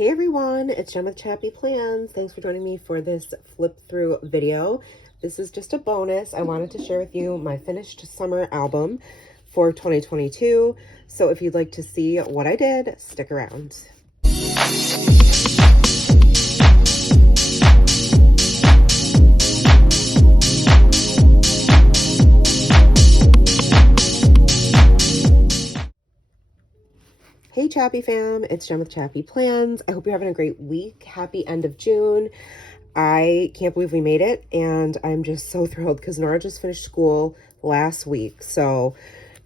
Hey everyone, it's Jen with ChappyPlans. Thanks for joining me for this flip through video. This is just a bonus. I wanted to share with you my finished summer album for 2022. So if you'd like to see what I did, stick around. Hey Chappy fam, it's Jen with ChappyPlans. I hope you're having a great week. Happy end of June. I can't believe we made it, and I'm just so thrilled because Nora just finished school last week. So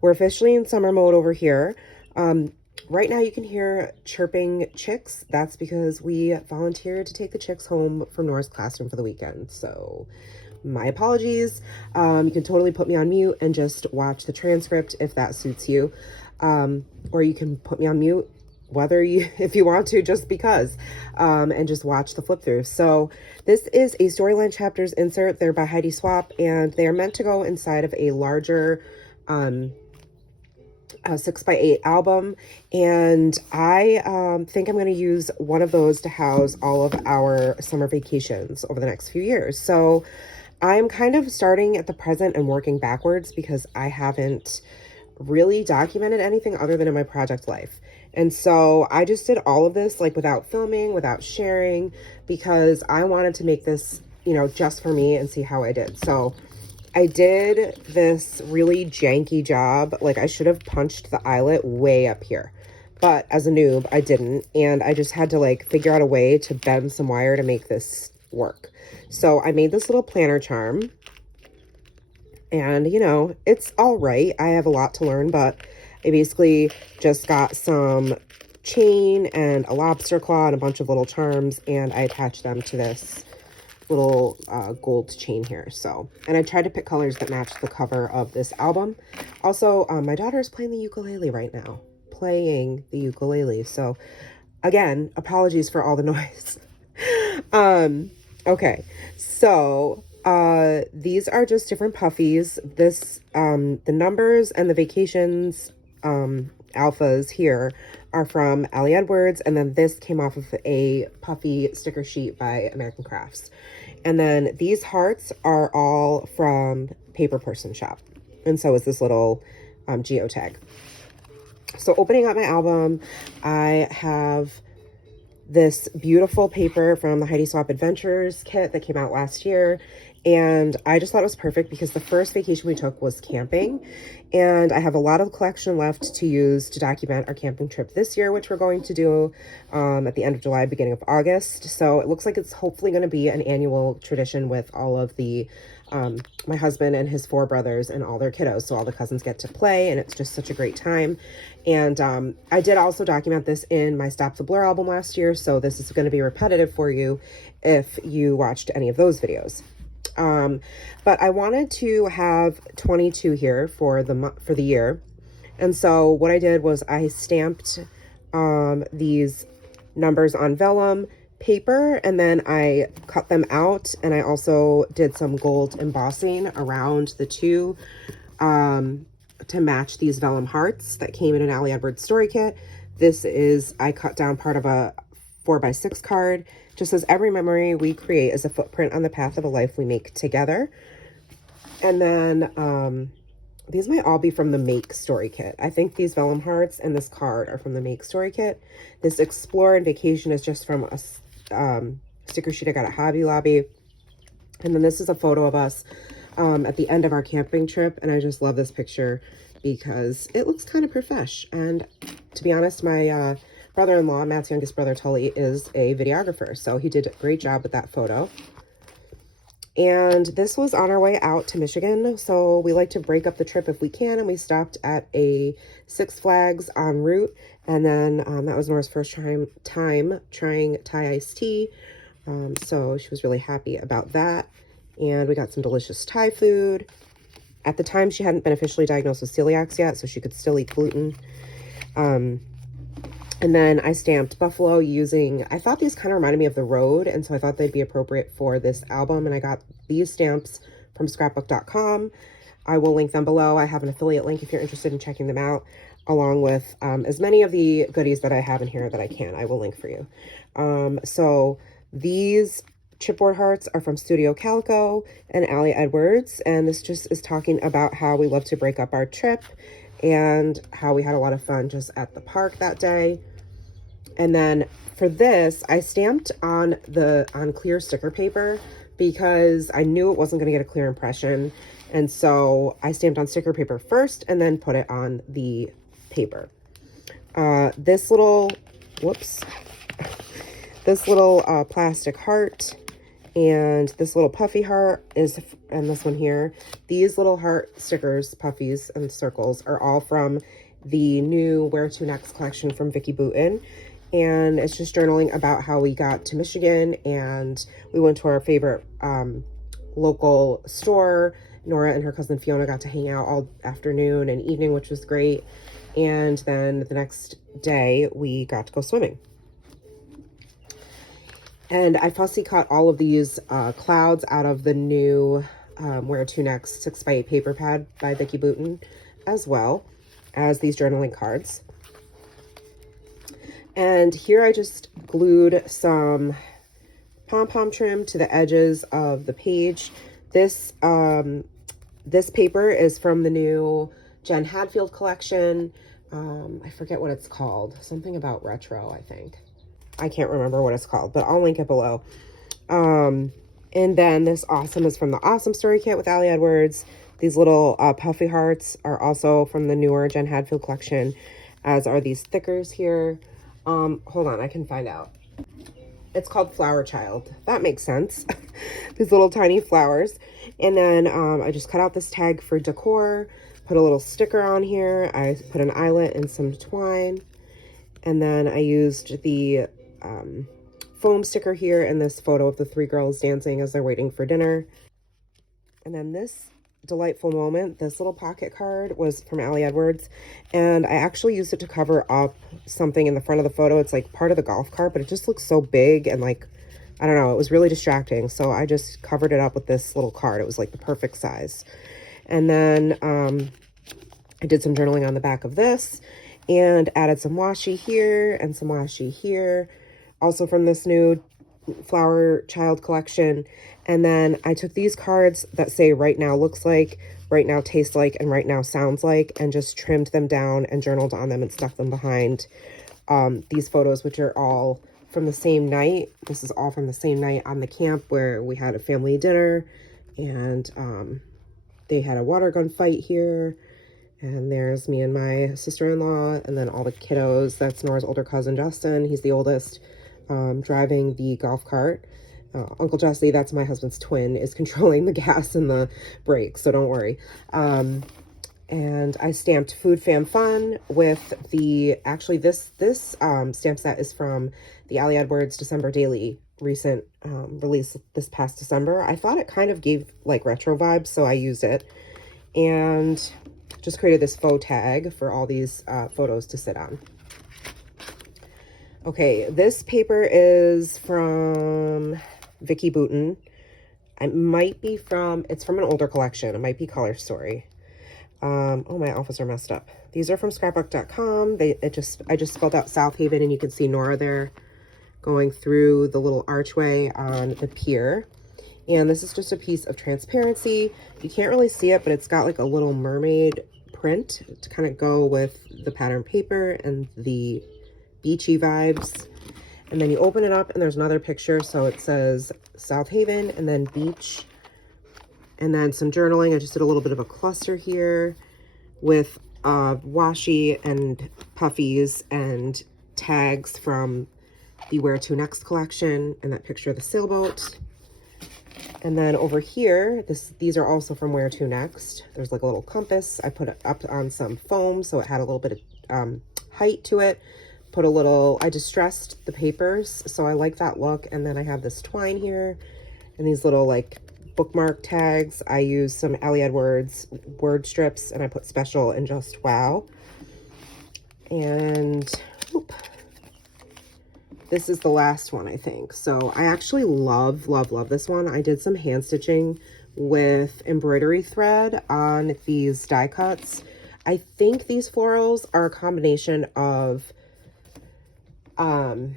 we're officially in summer mode over here. Right now you can hear chirping chicks. That's because we volunteered to take the chicks home from Nora's classroom for the weekend. So my apologies. You can totally put me on mute and just watch the transcript if that suits you. Or you can put me on mute if you want to, just because, and just watch the flip through. So this is a Storyline Chapters insert. They're by HEIDI SWAPP, and they are meant to go inside of a larger, 6x8 album. And I, think I'm going to use one of those to house all of our summer vacations over the next few years. So I'm kind of starting at the present and working backwards because I haven't really documented anything other than in my project life. And so I just did all of this like without filming, without sharing, because I wanted to make this, you know, just for me and see how I did. So I did this really janky job. Like I should have punched the eyelet way up here, but as a noob, I didn't. And I just had to like figure out a way to bend some wire to make this work. So I made this little planner charm. And, you know, it's all right. I have a lot to learn, but I basically just got some chain and a lobster claw and a bunch of little charms, and I attached them to this little gold chain here. So, and I tried to pick colors that match the cover of this album. Also, my daughter is playing the ukulele right now. So, again, apologies for all the noise. Okay, so these are just different puffies. This the numbers and the vacations alphas here are from Ali Edwards, and then this came off of a puffy sticker sheet by American Crafts. And then these hearts are all from Paper Person Shop, and so is this little geotag. So opening up my album, I have this beautiful paper from the HEIDI SWAPP Adventures kit that came out last year. And I just thought it was perfect because the first vacation we took was camping. And I have a lot of collection left to use to document our camping trip this year, which we're going to do at the end of July, beginning of August. So it looks like it's hopefully going to be an annual tradition with all of the, my husband and his 4 brothers and all their kiddos. So all the cousins get to play, and it's just such a great time. And I did also document this in my Stop the Blur album last year. So this is going to be repetitive for you if you watched any of those videos. But I wanted to have 22 here for the year. And so what I did was I stamped, these numbers on vellum paper, and then I cut them out, and I also did some gold embossing around the two, to match these vellum hearts that came in an Ali Edwards story kit. This is, I cut down part of a 4x6 card. Just says, every memory we create is a footprint on the path of a life we make together. And then these might all be from the Make story kit. I think these vellum hearts and this card are from the Make story kit. This Explore and Vacation is just from a sticker sheet I got at Hobby Lobby. And then this is a photo of us at the end of our camping trip. And I just love this picture because it looks kind of profesh. And to be honest, my brother-in-law, Matt's youngest brother, Tully, is a videographer. So he did a great job with that photo. And this was on our way out to Michigan. So we like to break up the trip if we can. And we stopped at a Six Flags en route. And then that was Nora's first time trying Thai iced tea. So she was really happy about that. And we got some delicious Thai food. At the time, she hadn't been officially diagnosed with celiac yet, so she could still eat gluten. And then I stamped buffalo using, I thought these kind of reminded me of the road, and so I thought they'd be appropriate for this album. And I got these stamps from scrapbook.com. I will link them below. I have an affiliate link if you're interested in checking them out. along with as many of the goodies that I have in here that I can. I will link for you. So these chipboard hearts are from Studio Calico and Allie Edwards, and this just is talking about how we love to break up our trip and how we had a lot of fun just at the park that day. And then for this, I stamped on clear sticker paper because I knew it wasn't going to get a clear impression. And so I stamped on sticker paper first and then put it on the paper. This little, this little plastic heart and this little puffy heart and this one here. These little heart stickers, puffies and circles are all from the new Where To Next collection from Vicki Boutin. And it's just journaling about how we got to Michigan and we went to our favorite local store. Nora and her cousin Fiona got to hang out all afternoon and evening, which was great. And then the next day we got to go swimming. And I fussy cut all of these clouds out of the new Where To Next 6x8 paper pad by Vicki Boutin, as well as these journaling cards. And here I just glued some pom-pom trim to the edges of the page. This this paper is from the new Jen Hadfield collection. I forget what it's called. Something about retro, I think. I can't remember what it's called, but I'll link it below. And then this awesome is from the Awesome Story Kit with Allie Edwards. These little puffy hearts are also from the newer Jen Hadfield collection, as are these stickers here. Hold on, I can find out. It's called Flower Child. That makes sense. These little tiny flowers. And then I just cut out this tag for decor, put a little sticker on here. I put an eyelet and some twine. And then I used the foam sticker here and this photo of the 3 girls dancing as they're waiting for dinner. And then this delightful moment, this little pocket card was from Allie Edwards, and I actually used it to cover up something in the front of the photo. It's like part of the golf cart, but it just looks so big and like, I don't know, it was really distracting. So I just covered it up with this little card. It was like the perfect size. And then I did some journaling on the back of this and added some washi here and some washi here, also from this new Flower Child collection. And then I took these cards that say right now looks like, right now tastes like, and right now sounds like, and just trimmed them down and journaled on them and stuck them behind these photos, which are all from the same night. This is all from the same night on the camp where we had a family dinner, and they had a water gun fight here. And there's me and my sister-in-law, and then all the kiddos. That's Nora's older cousin, Justin. He's the oldest, driving the golf cart. Uncle Jesse, that's my husband's twin, is controlling the gas and the brakes, so don't worry. And I stamped Food Fam Fun with the, actually this stamp set is from the Allie Edwards December Daily recent release this past December. I thought it kind of gave like retro vibes, so I used it. And just created this faux tag for all these photos to sit on. Okay, this paper is from Vicki Boutin. It might be from, it's from an older collection. It might be Color Story. Oh, my alphas are messed up. These are from scrapbook.com. I just spelled out South Haven, and you can see Nora there going through the little archway on the pier. And this is just a piece of transparency. You can't really see it, but it's got like a little mermaid print to kind of go with the pattern paper and the beachy vibes. And then you open it up and there's another picture. So it says South Haven and then beach. And then some journaling. I just did a little bit of a cluster here with washi and puffies and tags from the Where To Next collection and that picture of the sailboat. And then over here, these are also from Where To Next. There's like a little compass. I put it up on some foam so it had a little bit of height to it. Put a little, I distressed the papers, so I like that look. And then I have this twine here and these little like bookmark tags. I used some Allie Edwards word strips and I put special and just wow. And whoop, this is the last one, I think. So I actually love this one. I did some hand stitching with embroidery thread on these die cuts. I think these florals are a combination of, oh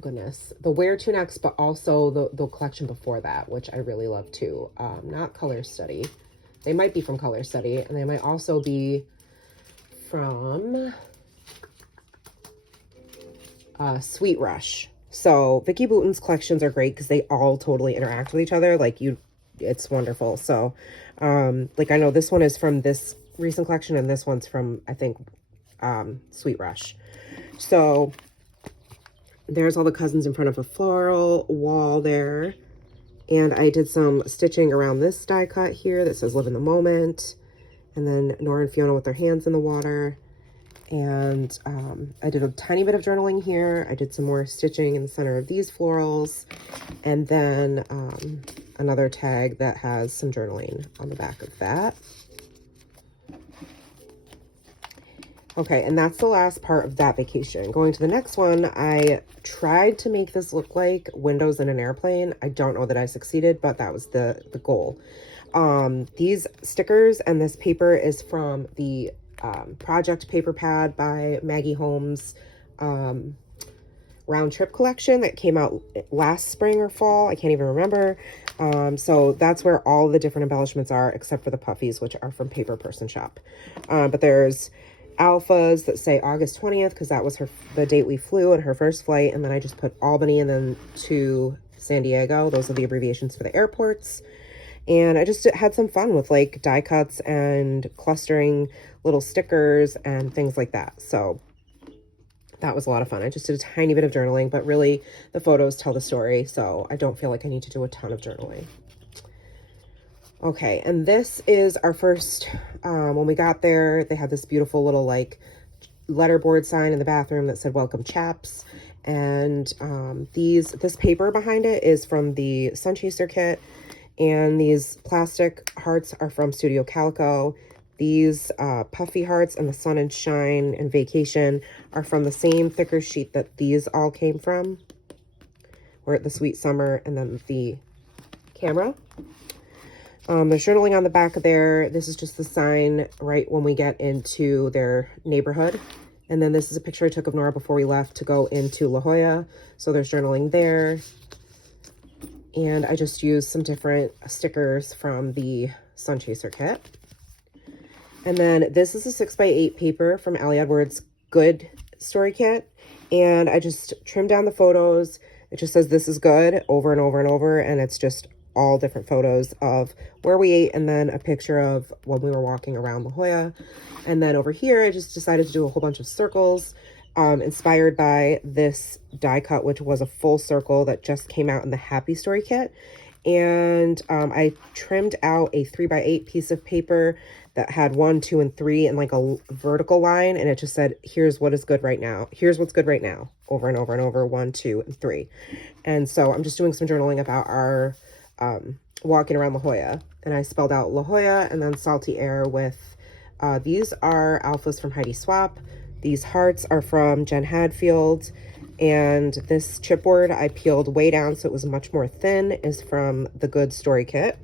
goodness, the Wear to Next, but also the collection before that, which I really love too. Not Color Study. They might be from Color Study, and they might also be from Sweet Rush. So Vicki Boutin's collections are great because they all totally interact with each other. Like it's wonderful. So like I know this one is from this recent collection and this one's from, I think, Sweet Rush. So there's all the cousins in front of a floral wall there. And I did some stitching around this die cut here that says Live in the Moment. And then Nora and Fiona with their hands in the water. And I did a tiny bit of journaling here. I did some more stitching in the center of these florals. And then another tag that has some journaling on the back of that. Okay, and that's the last part of that vacation. Going to the next one, I tried to make this look like windows in an airplane. I don't know that I succeeded, but that was the goal. These stickers and this paper is from the Project Paper Pad by Maggie Holmes round trip collection that came out last spring or fall. I can't even remember. So that's where all the different embellishments are, except for the puffies, which are from Paper Person Shop. But there's alphas that say August 20th because that was the date we flew on her first flight, and then I just put Albany and then to San Diego. Those are the abbreviations for the airports. And I just had some fun with like die cuts and clustering little stickers and things like that. So that was a lot of fun. I just did a tiny bit of journaling, but really the photos tell the story, so I don't feel like I need to do a ton of journaling. Okay, and this is our first, when we got there, they had this beautiful little like letterboard sign in the bathroom that said welcome chaps. And this paper behind it is from the Sun Chaser kit, and these plastic hearts are from Studio Calico. These puffy hearts and the Sun and Shine and Vacation are from the same thicker sheet that these all came from. We're at the Sweet Summer and then the camera. There's journaling on the back of there. This is just the sign right when we get into their neighborhood. And then this is a picture I took of Nora before we left to go into La Jolla. So there's journaling there. And I just used some different stickers from the Sun Chaser kit. And then this is a 6x8 paper from Ali Edwards' Good Story Kit. And I just trimmed down the photos. It just says this is good over and over and over. And it's just all different photos of where we ate and then a picture of when we were walking around La Jolla. And then over here, I just decided to do a whole bunch of circles inspired by this die cut, which was a full circle that just came out in the Happy Story kit. And I trimmed out a 3x8 piece of paper that had 1, 2, and 3 in like a vertical line. And it just said, here's what is good right now. Here's what's good right now. Over and over and over, 1, 2, and 3. And so I'm just doing some journaling about our walking around La Jolla. And I spelled out La Jolla and then Salty Air with, these are alphas from HEIDI SWAPP. These hearts are from Jen Hadfield. And this chipboard I peeled way down so it was much more thin is from the Good Story Kit.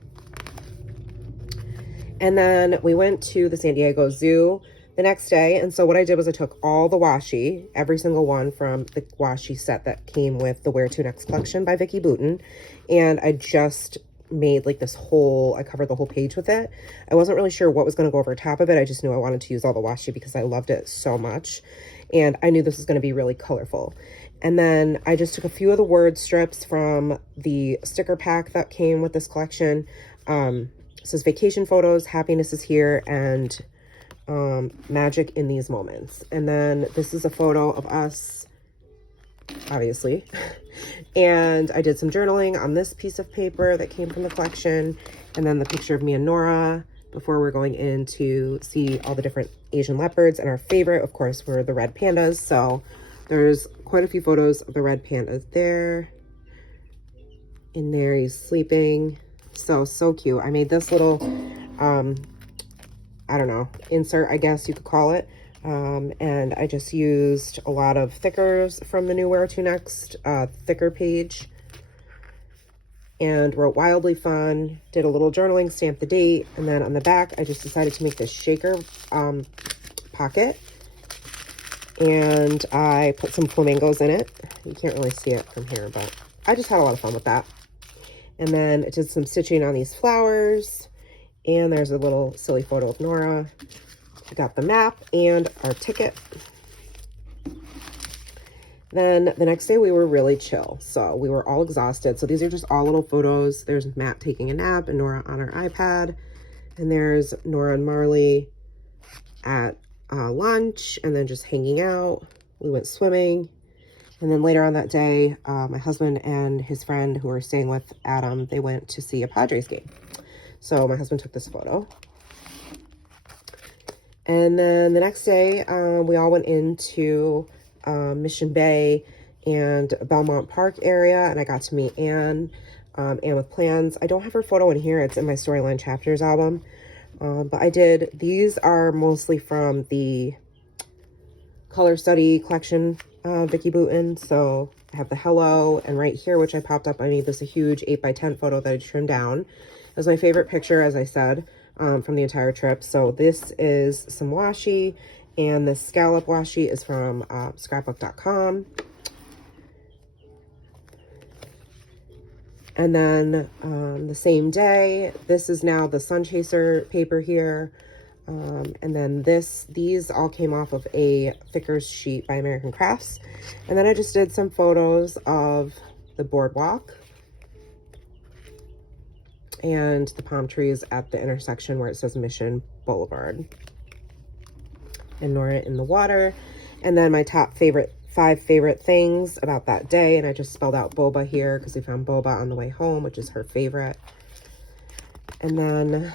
And then we went to the San Diego Zoo the next day. And so what I did was I took all the washi, every single one from the washi set that came with the Wear to Next collection by Vicki Boutin. And I just made like this whole, I covered the whole page with it. I wasn't really sure what was going to go over top of it. I just knew I wanted to use all the washi because I loved it so much. And I knew this was going to be really colorful. And then I just took a few of the word strips from the sticker pack that came with this collection. It says vacation photos, happiness is here, and magic in these moments. And then this is a photo of us, obviously. And I did some journaling on this piece of paper that came from the collection. And then the picture of me and Nora before we're going in to see all the different Asian leopards. And our favorite, of course, were the red pandas. So there's quite a few photos of the red pandas there. In there, he's sleeping. So cute. I made this little, I don't know, insert, I guess you could call it. And I just used a lot of thickers from the new Wear to Next thicker page. and wrote wildly fun, did a little journaling, stamped the date, and then on the back I just decided to make this shaker pocket, and I put some flamingos in it. You can't really see it from here, but I just had a lot of fun with that. And then I did some stitching on these flowers, and there's a little silly photo of Nora. I got the map and our ticket. Then the next day we were really chill, so we were all exhausted. So these are just all little photos. There's Matt taking a nap and Nora on her iPad, and there's Nora and Marley at lunch, and then just hanging out. We went swimming, and then later on that day, my husband and his friend who were staying with Adam, they went to see a Padres game. So my husband took this photo. And then the next day, we all went into Mission Bay and Belmont Park area, and I got to meet Anne, Anne with Plans. I don't have her photo in here. It's in my Storyline Chapters album. But I did. These are mostly from the Color Study collection, Vicky Boutin. So I have the hello, and right here, which I popped up, I made this a huge 8x10 photo that I trimmed down. It was my favorite picture, as I said, from the entire trip. So this is some washi, and the scallop washi is from scrapbook.com. And then the same day, this is now the Sun Chaser paper here. And then these all came off of a thicker sheet by American Crafts. And then I just did some photos of the boardwalk and the palm trees at the intersection where it says Mission Boulevard. And Nora in the water. And then my top 5 favorite things about that day, and I just spelled out boba here because we found boba on the way home, which is her favorite. And then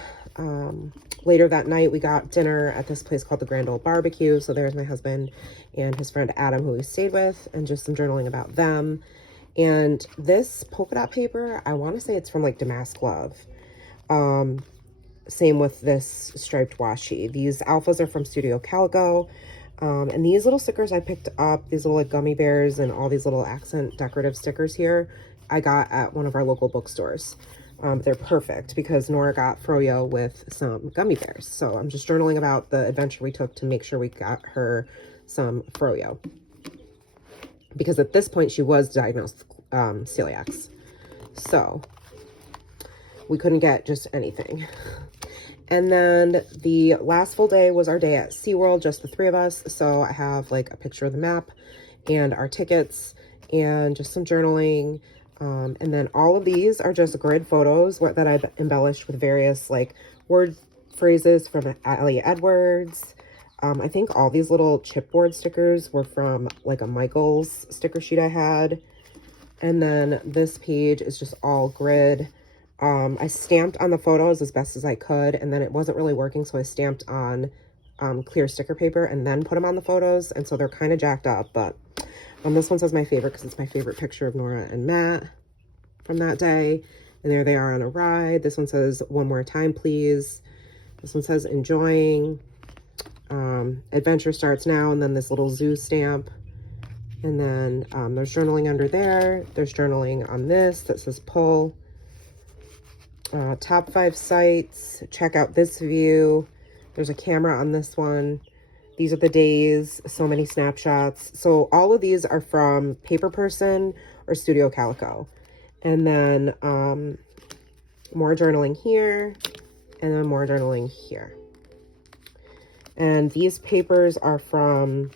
later that night we got dinner at this place called the Grand Old Barbecue. So there's my husband and his friend Adam, who we stayed with, and just some journaling about them. And this polka dot paper, I want to say it's from like Damask Love. Same with this striped washi. These alphas are from Studio Calico. And these little stickers I picked up, these little like gummy bears and all these little accent decorative stickers here, I got at one of our local bookstores. They're perfect because Nora got Froyo with some gummy bears. So I'm just journaling about the adventure we took to make sure we got her some Froyo. Because at this point she was diagnosed celiacs. So we couldn't get just anything. And then the last full day was our day at SeaWorld, just the 3 of us. So I have like a picture of the map and our tickets and just some journaling. And then all of these are just grid photos that I've embellished with various like word phrases from Elliot Edwards. I think all these little chipboard stickers were from like a Michaels sticker sheet I had. And then this page is just all grid. I stamped on the photos as best as I could, and then it wasn't really working, so I stamped on clear sticker paper and then put them on the photos, and so they're kind of jacked up, but this one says my favorite because it's my favorite picture of Nora and Matt from that day, and there they are on a ride. This one says one more time please. This one says enjoying. Adventure starts now, and then this little zoo stamp, and then there's journaling under there. There's journaling on this that says pull. Top 5 sites, check out this view. There's a camera on this one. These are the days, so many snapshots. So all of these are from Paper Person or Studio Calico. And then more journaling here, and then more journaling here. And these papers are from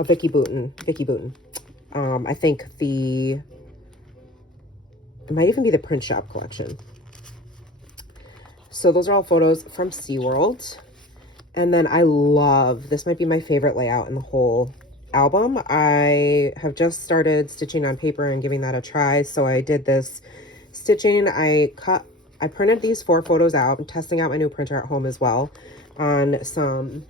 Vicky Boutin. I think it might even be the print shop collection. So those are all photos from SeaWorld. And then I love, this might be my favorite layout in the whole album. I have just started stitching on paper and giving that a try. So I did this stitching. I printed these 4 photos out. I'm testing out my new printer at home as well on some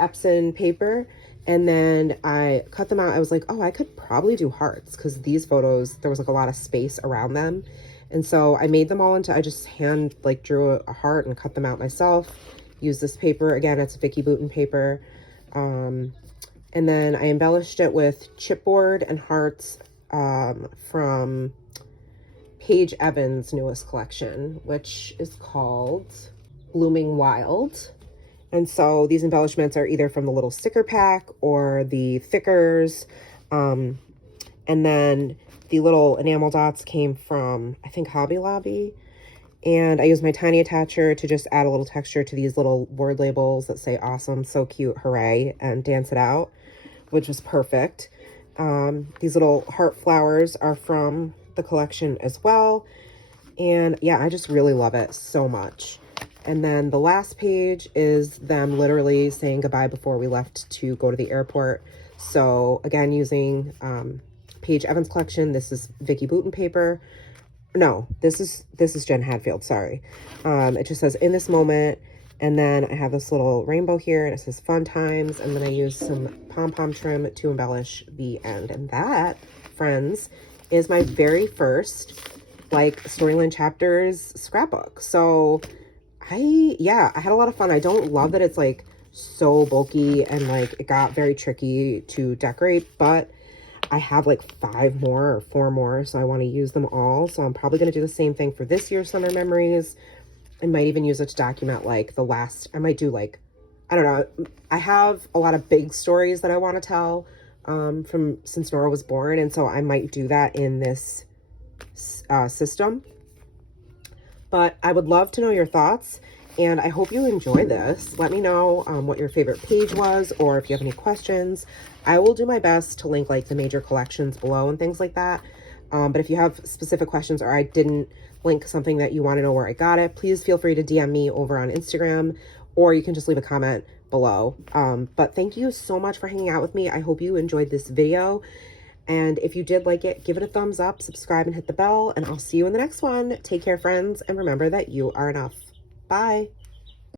Epson paper. And then I cut them out. I was like, oh, I could probably do hearts because these photos, there was like a lot of space around them. And so I made them all into, I just hand like drew a heart and cut them out myself. Use this paper. Again, it's Vicky Boutin paper. And then I embellished it with chipboard and hearts from Paige Evans' newest collection, which is called Blooming Wild. And so these embellishments are either from the little sticker pack or the thickers. And then the little enamel dots came from, I think, Hobby Lobby. And I used my tiny attacher to just add a little texture to these little word labels that say awesome, so cute, hooray, and dance it out, which was perfect. These little heart flowers are from the collection as well. And yeah, I just really love it so much. And then the last page is them literally saying goodbye before we left to go to the airport. So again, using Paige Evans collection. This is Vicky Bouton paper. No, this is Jen Hadfield, sorry. It just says in this moment, and then I have this little rainbow here and it says fun times, and then I use some pom-pom trim to embellish the end. And that, friends, is my very first like Storyline Chapters scrapbook. So I had a lot of fun. I don't love that it's like so bulky and like it got very tricky to decorate, but I have like 5 more or 4 more, so I want to use them all. So I'm probably going to do the same thing for this year's Summer Memories. I might even use it to document like the last, I might do like, I don't know. I have a lot of big stories that I want to tell from since Nora was born. And so I might do that in this system. But I would love to know your thoughts. And I hope you enjoy this. Let me know what your favorite page was, or if you have any questions. I will do my best to link like the major collections below and things like that. But if you have specific questions, or I didn't link something that you want to know where I got it, please feel free to DM me over on Instagram, or you can just leave a comment below. But thank you so much for hanging out with me. I hope you enjoyed this video. And if you did like it, give it a thumbs up, subscribe, and hit the bell. And I'll see you in the next one. Take care, friends. And remember that you are enough. Bye.